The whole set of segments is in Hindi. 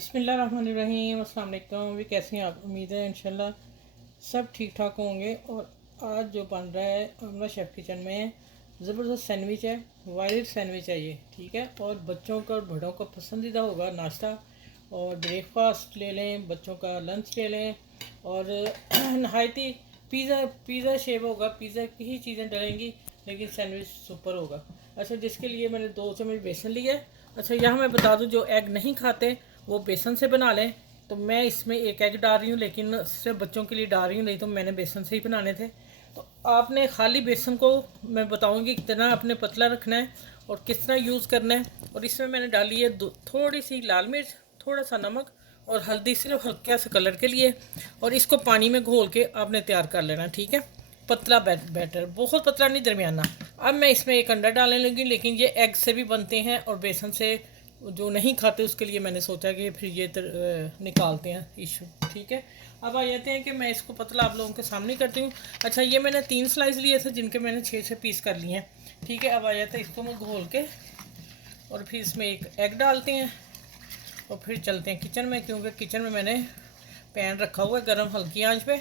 बिस्मिल्लाहिर्रहमानिर्रहीम। अस्सलाम वालेकुम। भी कैसे हैं आप? उम्मीद है इंशाल्लाह सब ठीक ठाक होंगे। और आज जो बन रहा है हमारा शेफ़ किचन में ज़बरदस्त सैंडविच है, वाइल्ड सैंडविच है ये, ठीक है। और बच्चों का और बड़ों का पसंदीदा होगा नाश्ता। और ब्रेकफास्ट ले लें, बच्चों का लंच ले लें। और नहायती पिज़्ज़ा पिज़्ज़ा शेप होगा, पिज़्ज़ा की ही चीज़ें डलेंगी, लेकिन सैंडविच सुपर होगा। अच्छा, जिसके लिए मैंने 2 चम्मच बेसन लिया है। अच्छा, यहाँ मैं बता दूँ, जो एग नहीं खाते वो बेसन से बना लें। तो मैं इसमें एक एग डाल रही हूँ, लेकिन सिर्फ बच्चों के लिए डाल रही हूँ, नहीं तो मैंने बेसन से ही बनाने थे। तो आपने खाली बेसन को मैं बताऊँगी कितना आपने पतला रखना है और किस तरह यूज़ करना है। और इसमें मैंने डाली है थोड़ी सी लाल मिर्च, थोड़ा सा नमक और हल्दी, सिर्फ हल्का सा कलर के लिए। और इसको पानी में घोल के आपने तैयार कर लेना, ठीक है। पतला बैटर, बहुत पतला नहीं, दरमियाना। अब मैं इसमें एक अंडा डालने लगी, लेकिन ये एग से भी बनते हैं और बेसन से जो नहीं खाते उसके लिए मैंने सोचा कि फिर ये निकालते हैं इशू, ठीक है। अब आ जाते हैं कि मैं इसको पतला आप लोगों के सामने करती हूँ। अच्छा, ये मैंने 3 स्लाइस लिए थे, जिनके मैंने 6-6 पीस कर लिए हैं, ठीक है। अब आ जाते हैं, इसको मैं घोल के और फिर इसमें एक एग डालते हैं और फिर चलते हैं किचन में, क्योंकि किचन में मैंने पैन रखा हुआ है गर्म, हल्की आंच पे।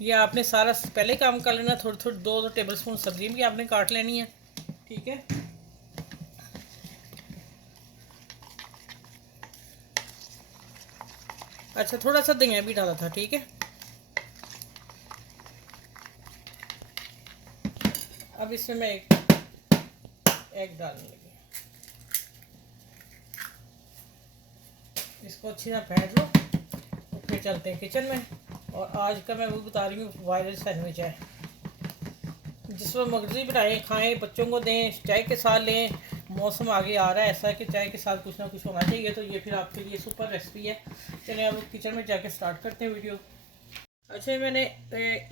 ये आपने सारा पहले काम कर लेना। थोड़ी थोड़ी 2-2 टेबल स्पून सब्जी भी आपने काट लेनी है, ठीक है। अच्छा, थोड़ा सा धनिया भी डाला था, ठीक है। अब इसमें मैं एक एग डालने लगी, इसको अच्छी तरह फेंट लो और फिर चलते हैं किचन में। और आज का मैं वो बता रही हूँ, वायरल सैंडविच है। जिस पर मर्जी बनाएं, खाएं, बच्चों को दें, चाय के साथ लें। मौसम आगे आ रहा है ऐसा कि चाय के साथ कुछ ना कुछ होना चाहिए, तो ये फिर आपके लिए सुपर रेसिपी है। चलिए अब किचन में जाके स्टार्ट करते हैं वीडियो। अच्छा, मैंने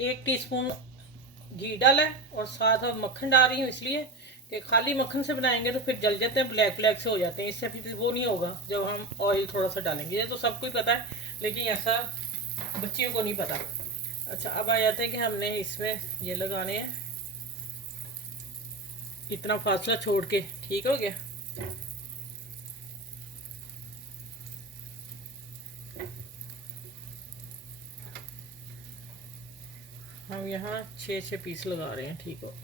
1 टीस्पून घी डाला है और साथ अब मक्खन डाल रही हूँ, इसलिए कि खाली मक्खन से बनाएंगे तो फिर जल जाते हैं, ब्लैक ब्लैक से हो जाते हैं। इससे फिर वो नहीं होगा जब हम ऑयल थोड़ा सा डालेंगे। ये तो सबको ही पता है, लेकिन ऐसा बच्चियों को नहीं पता। अच्छा, अब आ जाते हैं कि हमने इसमें ये लगाने हैं, इतना फासला छोड़ के, ठीक हो गया। हम यहाँ 6-6 पीस लगा रहे हैं, ठीक हो।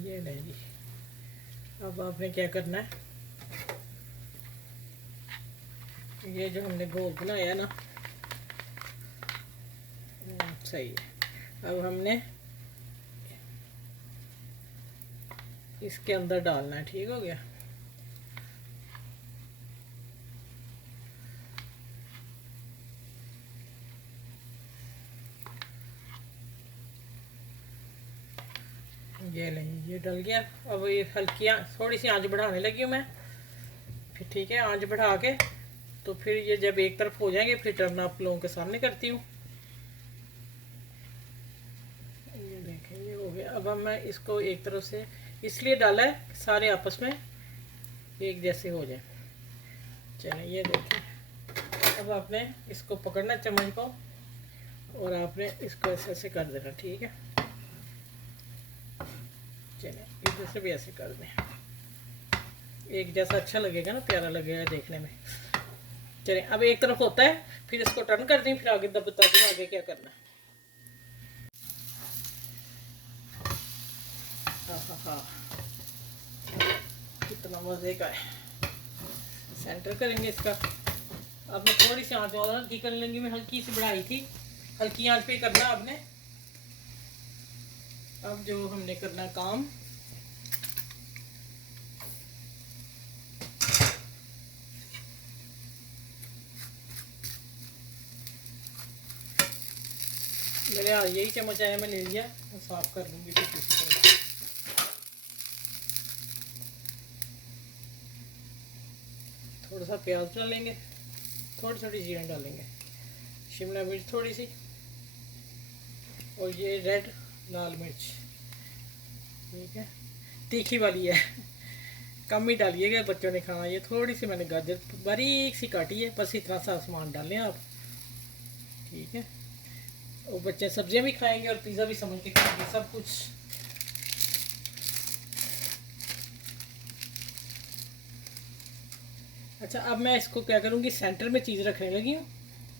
ये नहीं जी। अब आपने क्या करना है, ये जो हमने गोल बनाया ना, सही है। अब हमने इसके अंदर डालना है, ठीक हो गया। ये नहीं, ये डल गया। अब ये हल्की थोड़ी सी आंच बढ़ाने लगी हूँ मैं, फिर ठीक है। आंच बढ़ा के तो फिर ये जब एक तरफ हो जाएंगे फिर टर्न आप लोगों के सामने करती हूँ। ये देखें, ये हो गया। अब मैं इसको एक तरफ से इसलिए डाला है सारे आपस में एक जैसे हो जाए। चलिए, ये देखें। अब आपने इसको पकड़ना चम्मच को और आपने इसको ऐसे ऐसे कर देना, ठीक है। चलिए, इधर से भी ऐसे कर दें, एक जैसा अच्छा लगेगा ना, प्यारा लगेगा देखने में। चलिए, अब एक तरफ होता है, फिर इसको टर्न कर दें, फिर आगे बता दूँ आगे क्या करना है। हाँ हाँ हाँ, कितना मज़े का है। सेंटर करेंगे इसका। अब मैं थोड़ी सी आंच और हल्की कर लेंगी, मैं हल्की सी बढ़ाई थी, हल्की आंच पे करना आपने। अब जो हमने करना काम, मेरे यहाँ यही चम्मच आया, मैं ले लिया और साफ कर लूँगी फिर किसी तरह। थोड़ा सा प्याज डालेंगे, थोड़ी थोड़ी जीरा डालेंगे, शिमला मिर्च थोड़ी सी, और ये रेड लाल मिर्च, ठीक है। तीखी वाली है, कम ही डालिएगा, बच्चों ने खाना। ये थोड़ी सी मैंने गाजर बारीक सी काटी है, बस इतना सा सामान डालें आप, ठीक है। और बच्चे सब्जियां भी खाएंगे और पिज़्ज़ा भी समझ के खाएंगे, सब कुछ। अच्छा, अब मैं इसको क्या करूँगी, सेंटर में चीज़ रखने लगी हूँ।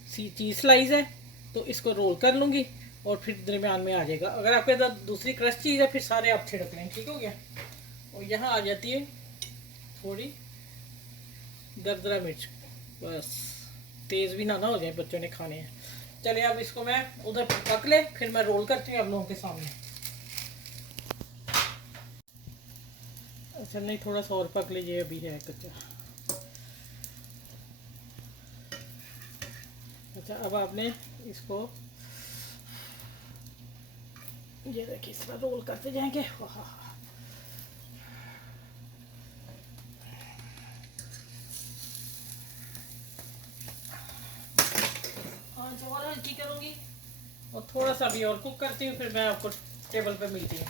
चीज़ स्लाइस है तो इसको रोल कर लूँगी और फिर दरमियान में आ जाएगा। अगर आपके पास दूसरी क्रश चीज़ है फिर सारे आप छिड़क लें, ठीक हो गया। और यहाँ आ जाती है थोड़ी दरदरा मिर्च, बस तेज़ भी ना हो जाए, बच्चों ने खाने हैं। चलिए अब इसको मैं उधर पक ले, फिर मैं रोल करती हूँ आप लोगों के सामने। अच्छा नहीं, थोड़ा सा और पक लीजिए, अभी है कच्चा। अच्छा अब आपने इसको ये देखिए इस तरह रोल करते जाएंगे। वाह, और हल्की करूँगी और थोड़ा सा भी और कुक करती हूँ, फिर मैं आपको टेबल पे मिलती हूँ।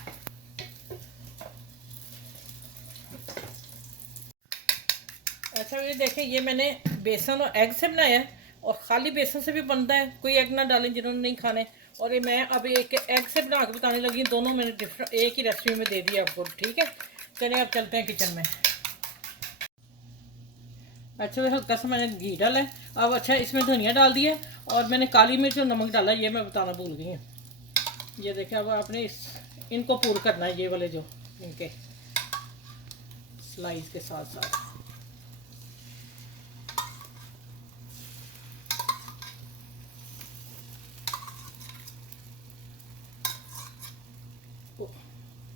अच्छा ये देखें, ये मैंने बेसन और एग से बनाया है, और ख़ाली बेसन से भी बनता है, कोई एग ना डालें जिन्होंने नहीं खाने। और ये मैं अब एक एग से बना के बताने लगी, दोनों मैंने डिफरेंट एक ही रेसिपी में दे दी आपको, ठीक है। चलिए अब चलते हैं किचन में। अच्छा तो हल्का सा मैंने घी डाला है अब। अच्छा इसमें धनिया डाल दिया और मैंने काली मिर्च और नमक डाला, ये मैं बताना भूल गई हूँ। ये देखें, अब आपने इनको पूर करना है, ये वाले जो इनके स्लाइस के साथ साथ।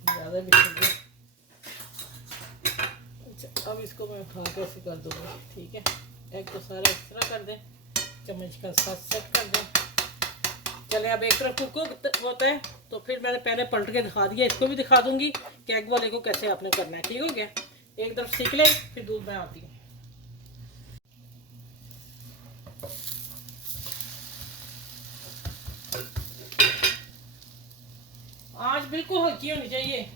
ज़्यादा भी चाहिए। अच्छा अब इसको मैं उठा के ऐसे कर दूँगा, ठीक है। एग को सारा इस तरह कर दें, चम्मच का साथ सेट कर दें। चले अब एक तरफ कुक होता है तो फिर मैंने पहले पलट के दिखा दिया, इसको भी दिखा दूंगी कि एग वाले को कैसे आपने करना है, ठीक हो गया। एक तरफ सीख ले, फिर दूध में आती हूँ। आज बिल्कुल हल्की होनी चाहिए।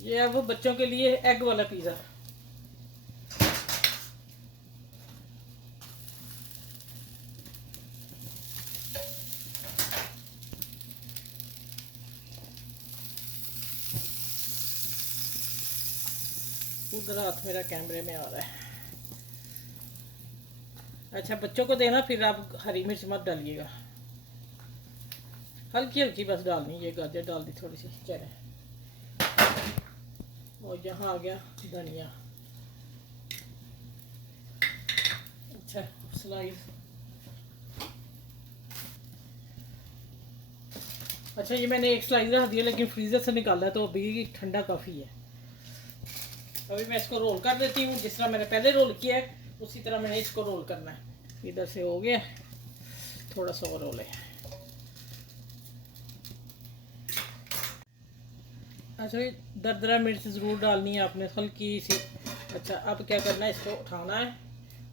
ये अब बच्चों के लिए एग वाला पिज़्ज़ा। उधर हाथ मेरा कैमरे में आ रहा है। अच्छा बच्चों को देना, फिर आप हरी मिर्च मत डालिएगा, हल्की हल्की बस डालनी। ये गाजर डाल दी थोड़ी सी, चले। और यहाँ आ गया धनिया। अच्छा स्लाइस। अच्छा ये मैंने एक स्लाइस रख दिया, लेकिन फ्रीज़र से निकाला है तो अभी ठंडा काफ़ी है। अभी मैं इसको रोल कर देती हूँ, जिस तरह मैंने पहले रोल किया है उसी तरह मैंने इसको रोल करना है। इधर से हो गया, थोड़ा सा और रोल है। अच्छा ये दरदरा मिर्च ज़रूर डालनी है आपने, हल्की सी। अच्छा अब क्या करना है, इसको उठाना है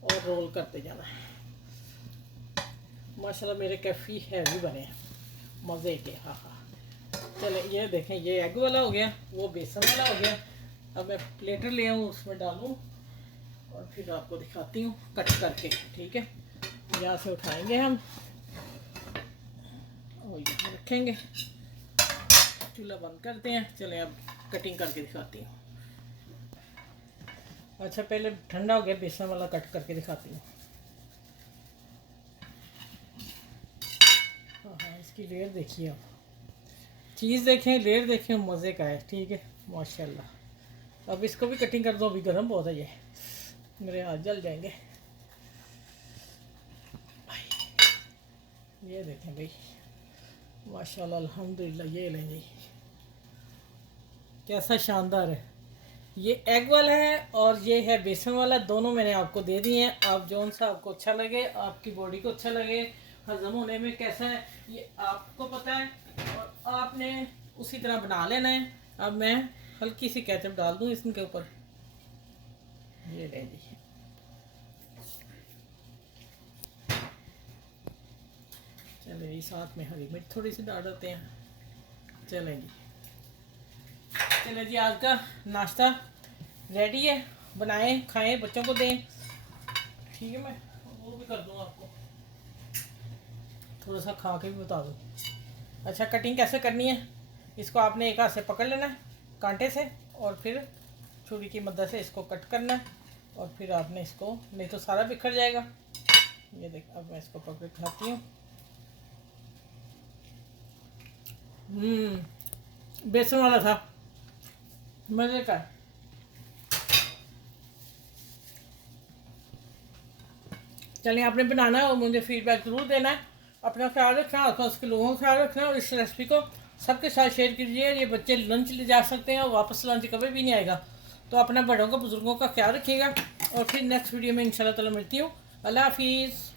और रोल करते जाना है। माशाल्लाह मेरे काफ़ी हैवी बने हैं, मज़े के। हाँ हाँ, चले ये देखें, ये एग वाला हो गया, वो बेसन वाला हो गया। अब मैं प्लेटर ले आऊँ, उसमें डालूँ और फिर आपको दिखाती हूँ कट करके, ठीक है। यहाँ से उठाएंगे हम और यहाँ रखेंगे, चूल्हा बंद करते हैं। चले अब कटिंग करके दिखाती हूँ। अच्छा पहले ठंडा हो गया, बेसन वाला कट करके दिखाती हूँ। हाँ हाँ, इसकी लेयर देखिए आप, चीज़ देखें, लेयर देखें, मज़े का है, ठीक है माशाल्लाह। अब इसको भी कटिंग कर दो, अभी गर्म बहुत है, ये मेरे हाथ जल जाएंगे। ये देखें भाई, माशाल्लाह अल्हम्दुलिल्लाह। ये लें जी, कैसा शानदार है। ये एग वाला है और ये है बेसन वाला, दोनों मैंने आपको दे दिए हैं। आप जौन सा आपको अच्छा लगे, आपकी बॉडी को अच्छा लगे, हजम होने में कैसा है ये आपको पता है, और आपने उसी तरह बना लेना है। अब मैं हल्की सी केचप डाल दूँ इसके ऊपर, ये ले जी। चले जी, साथ में हरी मिर्च थोड़ी सी डाल देते हैं। चलें जी, चले जी, आज का नाश्ता रेडी है, बनाएं खाएं बच्चों को दें, ठीक है। मैं वो भी कर दूँ आपको, थोड़ा सा खा के भी बता दूँ। अच्छा कटिंग कैसे करनी है, इसको आपने एक हाथ से पकड़ लेना है कांटे से और फिर छुरी की मदद से इसको कट करना है और फिर आपने इसको, नहीं तो सारा बिखर जाएगा। ये देख, अब मैं इसको पकड़ खाती हूँ। बेसन वाला था, मज़े का। चलिए, आपने बनाना है और मुझे फीडबैक ज़रूर देना है। अपना ख्याल रखना, आसपास के लोगों का ख्याल रखना और इस रेसिपी को सबके साथ शेयर कीजिए। ये बच्चे लंच ले जा सकते हैं और वापस लंच कभी भी नहीं आएगा। तो अपना बड़ों का, बुज़ुर्गों का ख्याल रखिएगा और फिर नेक्स्ट वीडियो में इंशाल्लाह ताला मिलती हूँ। अल्लाह हाफिज़।